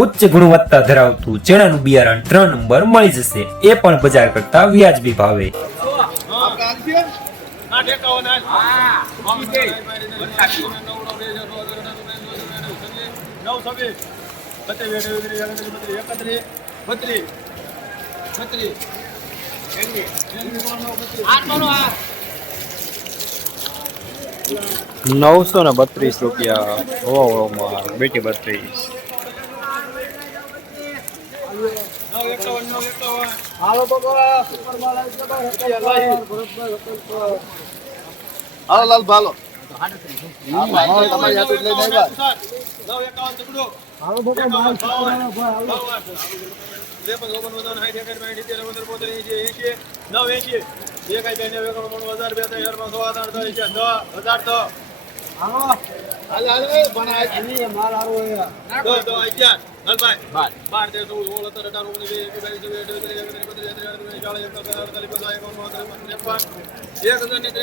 ઉચ્ચ ગુણવત્તા ધરાવતું ચણાનું બિયારણ ત્રણ નંબર મળી જશે. એ પણ બજાર કરતા વ્યાજબી ભાવે. નવસો ને બત્રીસ રૂપિયા. બેટી બત્રીસ. હાલો લાલ ભાલો કઈ ત્રણ હજાર લઈને હજાર હાલે. હાલે. બનાય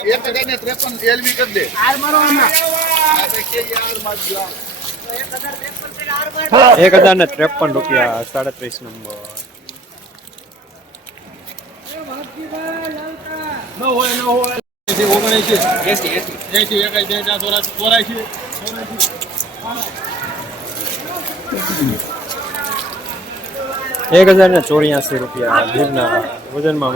એક હજાર ને ત્રેપન રૂપિયા દે આ દેખીએ હોય માર જાન. એસી એસી ને ત્રેપન રૂપિયા સાડત્રીસ નંબર એક હજાર ને ચોર્યાસી રૂપિયા ગીરના વજનમાં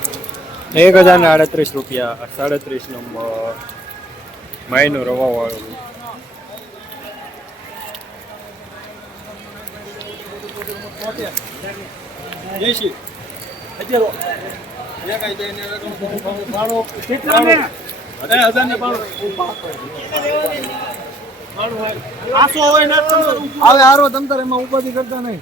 એક હજાર ને આડત્રીસ રૂપિયા સાડત્રીસ નંબર. માયનો રવા વાળું આવે હારો તમ તાર એમાં ઉપાધિ કરતા નહીં.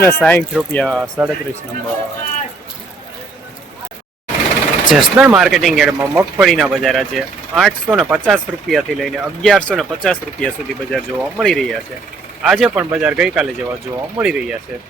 ને સાહીઠ રૂપિયા, સાડત્રીસ નંબર. જસદણ માર્કેટિંગ યાર્ડમાં મગફળીના બજાર આજે આઠસો ને પચાસ રૂપિયાથી લઈને અગિયારસો ને પચાસ રૂપિયા સુધી બજાર જોવા મળી રહ્યા છે. આજે પણ બજાર ગઈકાલે જેવા જોવા મળી રહ્યા છે.